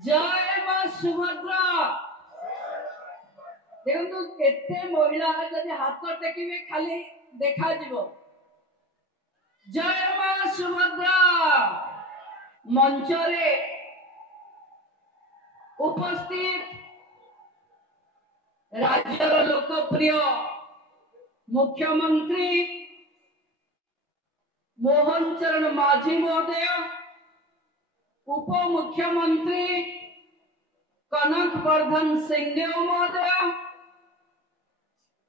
जय मां सुभद्रा। देखो केते महिला जदि हाथ टेकिबे खाली देखा जीवो। जय मां सुभद्रा। मंच रे उपस्थित राज्यर लोकप्रिय मुख्यमंत्री मोहन चरण माझी महोदय, उप मुख्यमंत्री कनक वर्धन सिंहदेव महोदय,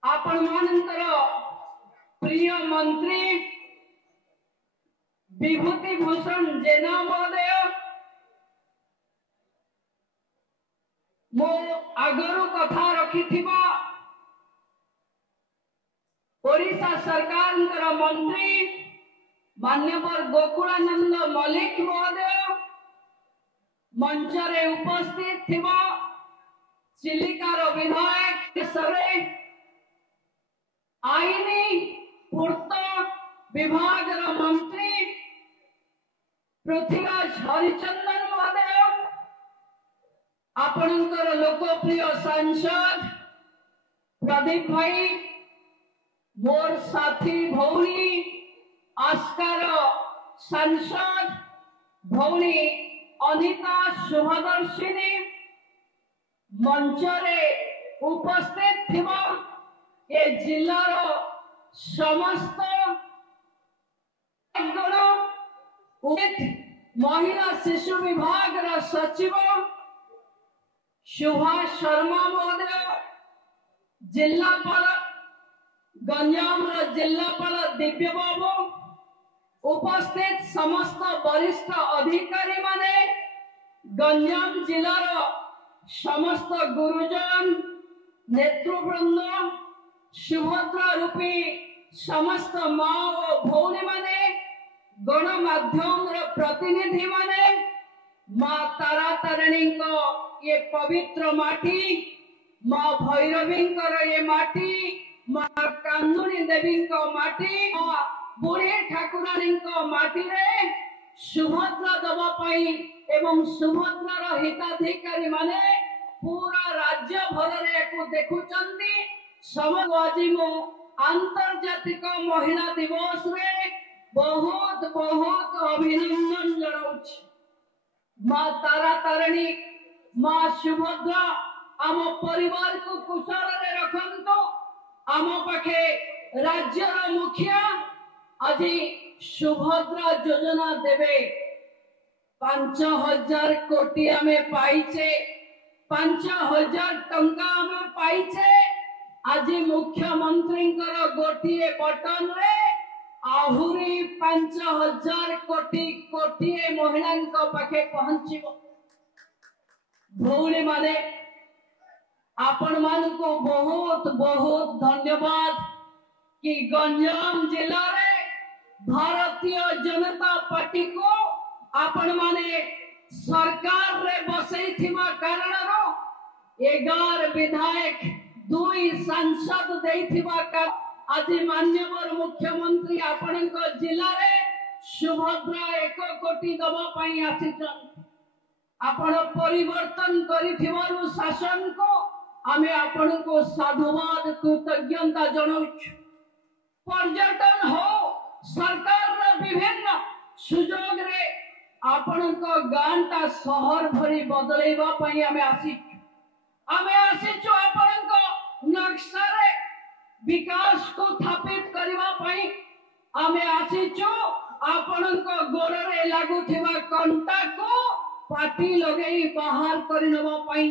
आपण मानकर प्रिय मंत्री विभूति भूषण जेना महोदय, मो आगरू कथा रखी ओडिशा सरकार मंत्री मान्यवर गोकुलानंद मल्लिक महोदय, मंच रे उपस्थित थिबा चिलिकार विधायक सरे आईनी पूर्त विभाग मंत्री पृथ्वीराज हरिचंदन महोदय, आपणकर लोकप्रिय सांसद प्रदीप भाई, मोर साथी भौणी आस्कार सांसद भौणी अनिता शुभदर्शिनी, मंच रे उपस्थित थिबा ए जिल्लार समस्त महिला शिशु विभाग सचिव सुभाष शर्मा महोदय, जिलापाल गंजाम जिलापाल दिव्य बाबू, उपस्थित समस्त वरिष्ठ अधिकारी माने, गंजाम जिलार समस्त गुरुजन नेतृवृंद, सुभद्रा रूपी समस्त माँ और भौणी माने, गणमाध्यम प्रतिनिधि माने, माँ तारा तारिणी को ये पवित्र माटी, माँ भैरवी ये माटी, माँ कांदुनी देवी को माटी, माँ बुढ़ी ठाकुराणी को माटी रे सुभद्रा दवा पाई एवं सुभद्रार हिताधिकारी माने पूरा राज्य भर रे को देखुचंदी। समस्त आज मो आंतर्जातिक महिला दिवस रे बहुत बहुत अभिनंदन जनाउछि। माँ तारा तारिणी, माँ सुभद्रा आम परिवार को कुशल रे रखंतो। आम पाखे राज्यर मुखिया आज सुभद्रा योजना देवे 5000 कोटी आमे पाइचे, 5000 टंका आमे पाइचे। आज मुख्यमंत्री गोटे बटन रे आहुरी 5000 कोटी कोटी महिला पाखे पहुंचो। भौणी माने आपण मान को बहुत बहुत धन्यवाद कि गंजाम जिला रे भारतीय जनता पार्टी को आपण माने सरकार रे बसई थिमा कारण रो 11 विधायक 2 सांसद देथिबा का आज मान्यवर मुख्यमंत्री आपणक जिला रे सुभद्रा 1 कोटी दबा पई आसिछन। आपण परिवर्तन करिथिबारु शासन को आमे आपण को साधुवाद कृतज्ञता जनाउछु। पर्यटन हो सरकार रा विभिन्न सुजोग रे आपण को गांटा शहर भरी बदलैबा पई आमे आसिछु। आमे आसिछु आपण को नक्शा रे विकास को स्थापित करबा पई आमे आसिछु। आपण को गोड़ रे लागुथिबा कंटा को पाटी लगेई बाहर करनबा पई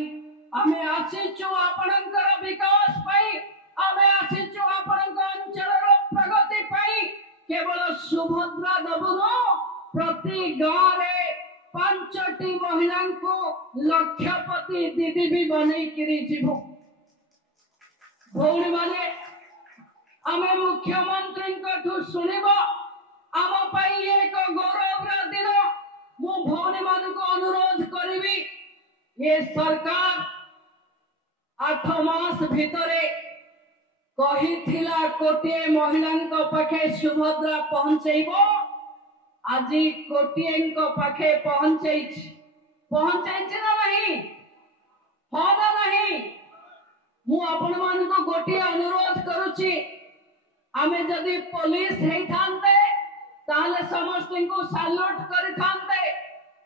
आमे आसिछु। आपणकर विकास पई आमे आसिछु। आपणक अंचलर प्रगति पई केवल सुभद्रा दबुनो प्रति गाँव रे 5टी महिला को लक्षपति दीदी भी बनै किरी जीवो। भौणी माने आमे मुख्यमंत्री ठू सुनिबो आम पई एक गौरव दिन। मु भौणी मान को अनुरोध करिवि ये सरकार 8 मास भितरे कहिथिला कोटिए महिला पाखे सुभद्रा पहुंचैबो। आज कोटिए पाखे पहुंचै ना नहीं? आपण मानको गोटे अनुरोध करुची आमे जदि पुलिस हेई थांते ताले समस्त को सैल्यूट करि थांते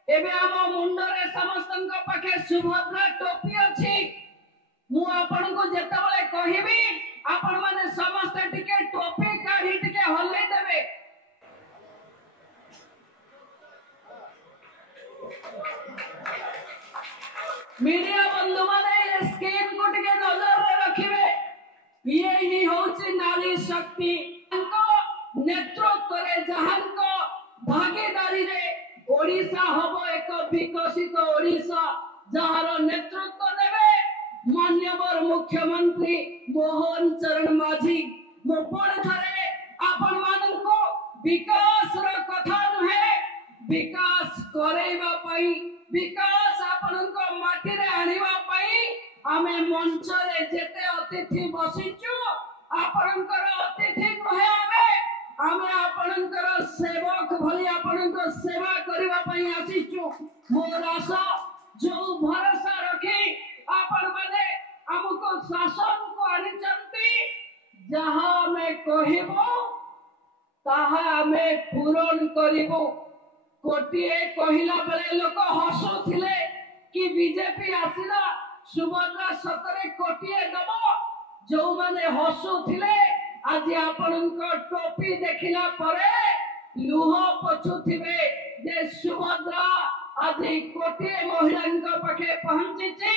एबे आम मुंडरे समस्त पाखे सुभद्रा टोपी अछि मु आपण को जेतेबेले कहिबी आपण माने समस्त टिके टोपी काढी टिके हल्ले देबे मीडिया बंधु माने स्क्रीन को टिके नजर रे रखिबे ये ही होची नारी शक्ति नेतृत्व रे जहांको भागीदारी रे ओडिशा हबो एक विकसित ओडिशा जहार नेतृत्व देबे माननीय मुख्यमंत्री मोहन चरण माझी मो पण थारे आपण मानको विकास रो कथा नुहे विकास करेबा पई विकास आपनको माटी रे आनिबा पई आमे मंच रे जेते अतिथि बसिचु आपनकर अतिथि नुहे आमे आपनकर सेवक भली आपनको सेवा करिबा पई आसीचु मोर आशा जो भरोसा रखी आपण माने हमको शासन को आनिचंती जहां में कहिबो ताहा हमें पूरण करिबो कोटिए कहिला बेले लोक हसुथिले कि बीजेपी आसिला सुभद्रा सतरे कोटिए दबो जो माने हसुथिले आज आपनको टोपी देखिला परे लुह पछुथिबे जे सुभद्रा आज कोटिए महिलांक पाखे पहुंचीची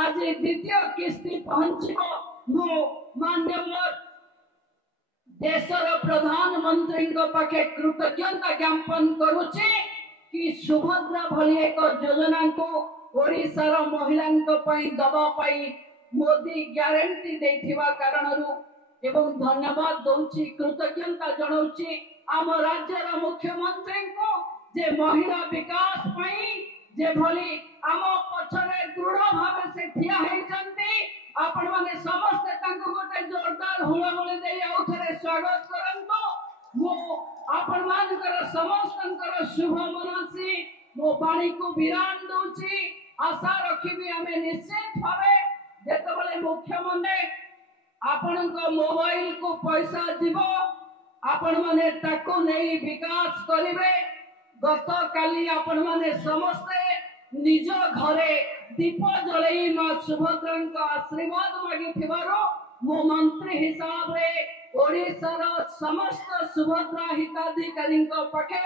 आज द्वितीय किस्ती पहुंचबो मो माननीय देशर प्रधानमंत्री पाखे कृतज्ञता ज्ञापन करुचे कि सुभद्रा भली एक योजना को ओडिशार महिलांक पई दबा पई मोदी ग्यारंटी देथिबा कारणरू एवं धन्यवाद दउची कृतज्ञता जणाउची आम राज्यर मुख्यमंत्री को जे महिला विकास पई जे भली आम पछरे दृढ़ भाव से ठिया हेई जंती आपण माने समस्त तांको गोटे जोरदार हुळहुळी देई आउथरे स्वागत करंतो मो आपण मानकर समस्तंकर शुभ मनसी मो बाणी को विराम दउची आशा रखिबी हमें निश्चित भावे जेतबले मुख्यमंत्री आपनको मोबाइल को पैसा दिबो आपण माने ताको नेई विकास करिवे गत काली आपण माने समस्त निज घरे दीप जलई मां सुभद्रा आशीर्वाद मागी थिबारो मो मंत्री हिसाब रे ओडिशार समस्त सुभद्रा हिताधिकारी पाखे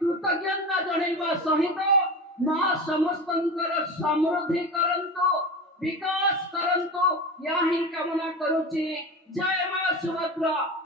कृतज्ञता जणैबा सहित मां समस्तंकर समृद्धि करंतो विकास करंतो या ही कामना करूची जय मां सुभद्रा।